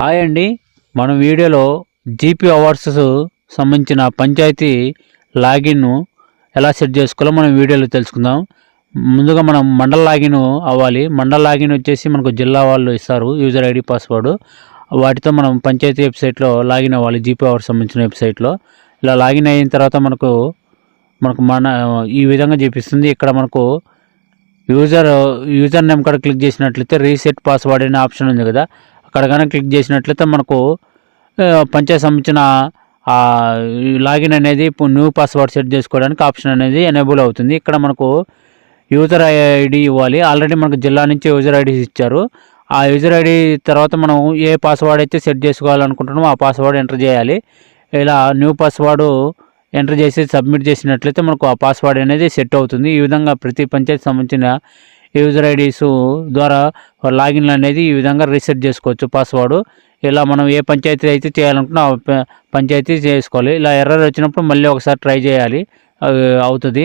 Hi అండి. మనం వీడియోలో జీపీ అవార్డ్స్ సంబంధించిన పంచాయతీ లాగిన్ను ఎలా సెట్ చేసుకోవాలో మనం వీడియోలో తెలుసుకుందాం. ముందుగా మనం మండల లాగిన్ అవ్వాలి. మండల లాగిన్ వచ్చేసి మనకు జిల్లా వాళ్ళు ఇస్తారు. User ID password. వాటితో మనం పంచాయతీ వెబ్సైట్లో లాగిన్ అవ్వాలి. జీపీ అవార్డ్స్ సంబంధించిన వెబ్సైట్లో. ఇలా లాగిన్ అయిన తర్వాత మనకు మనకు మన ఈ విధంగా చూపిస్తుంది. ఇక్కడ మనకు యూజర్ యూజర్ నేమ్ కాడ క్లిక్ చేసినట్లయితే రీసెట్ పాస్వర్డ్ అనే ఆప్షన్ ఉంది కదా. అక్కడ కనుక క్లిక్ చేసినట్లయితే మనకు పంచాయతీ సంబంధించిన లాగిన్ అనేది ఇప్పుడు న్యూ పాస్వర్డ్ సెట్ చేసుకోవడానికి ఆప్షన్ అనేది ఎనేబుల్ అవుతుంది. ఇక్కడ మనకు యూజర్ ఐడి ఇవ్వాలి. ఆల్రెడీ మనకు జిల్లా నుంచి యూజర్ ఐడి ఇచ్చారు. ఆ యూజర్ ఐడి తర్వాత మనం ఏ పాస్వర్డ్ అయితే సెట్ చేసుకోవాలనుకుంటున్నామో ఆ పాస్వర్డ్ ఎంటర్ చేయాలి. ఇలా న్యూ పాస్వర్డ్ ఎంటర్ చేసి సబ్మిట్ చేసినట్లయితే మనకు ఆ పాస్వర్డ్ అనేది సెట్ అవుతుంది. ఈ విధంగా ప్రతి పంచాయతీ సంబంధించిన యూజర్ ఐడీస్ ద్వారా లాగిన్ అనేది ఈ విధంగా రీసెట్ చేసుకోవచ్చు పాస్వర్డ్. ఇలా మనం ఏ పంచాయతీ అయితే చేయాలనుకున్నా పంచాయతీ చేసుకోవాలి. ఇలా ఎర్రర్ వచ్చినప్పుడు మళ్ళీ ఒకసారి ట్రై చేయాలి. అది అవుతుంది.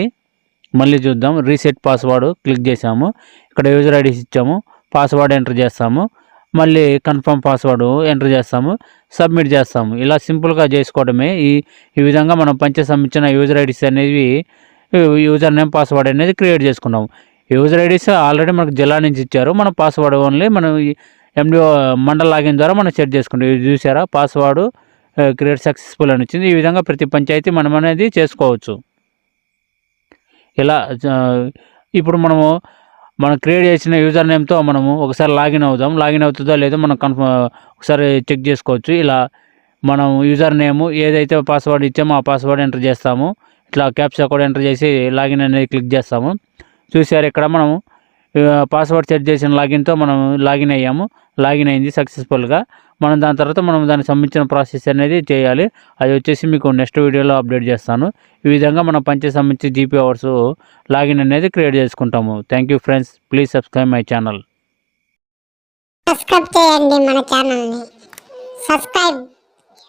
మళ్ళీ చూద్దాం. రీసెట్ పాస్వర్డ్ క్లిక్ చేసాము ఇక్కడ యూజర్ ఐడీస్ ఇచ్చాము. పాస్వర్డ్ ఎంటర్ చేస్తాము. మళ్ళీ కన్ఫర్మ్ పాస్వర్డ్ ఎంటర్ చేస్తాము. సబ్మిట్ చేస్తాము. ఇలా సింపుల్గా చేసుకోవడమే. ఈ ఈ విధంగా మనం పంచాయతీ సంబంధించిన యూజర్ ఐడీస్ అనేవి యూజర్ నేమ్ పాస్వర్డ్ అనేది క్రియేట్ చేసుకున్నాము. యూజర్ ఐడీస్ ఆల్రెడీ మనకు జిల్లా నుంచి ఇచ్చారు. మన పాస్వర్డ్ ఓన్లీ మనం ఎండిఓ మండల లాగిన్ ద్వారా మనం సెట్ చేసుకుంటాం. ఇది చూసారా? పాస్వర్డ్ క్రియేట్ సక్సెస్ఫుల్ అని వచ్చింది. ఈ విధంగా ప్రతి పంచాయతీ మనం అనేది చేసుకోవచ్చు. ఇలా ఇప్పుడు మనము మనం క్రియేట్ చేసిన యూజర్ నేమ్తో మనము ఒకసారి లాగిన్ అవుదాం. లాగిన్ అవుతుందో లేదో మనం కన్ఫర్మ్ ఒకసారి చెక్ చేసుకోవచ్చు. ఇలా మనం యూజర్ నేమ్ ఏదైతే పాస్వర్డ్ ఇచ్చామో ఆ పాస్వర్డ్ ఎంటర్ చేస్తాము. ఇట్లా క్యాప్చా కూడా ఎంటర్ చేసి లాగిన్ అనేది క్లిక్ చేస్తాము. చూసారు ఇక్కడ మనం పాస్వర్డ్ సెట్ చేసిన లాగిన్తో మనం లాగిన్ అయ్యాము. లాగిన్ అయింది సక్సెస్ఫుల్గా. మనం దాని తర్వాత మనం దానికి సంబంధించిన ప్రాసెస్ అనేది చేయాలి. అది వచ్చేసి మీకు నెక్స్ట్ వీడియోలో అప్డేట్ చేస్తాను. ఈ విధంగా మనం పంచే సంబంధించి జీపీ అవర్స్ లాగిన్ అనేది క్రియేట్ చేసుకుంటాము. Thank you friends please subscribe my channel subscribe చేయండి మన ఛానల్ని. సబ్స్క్రైబ్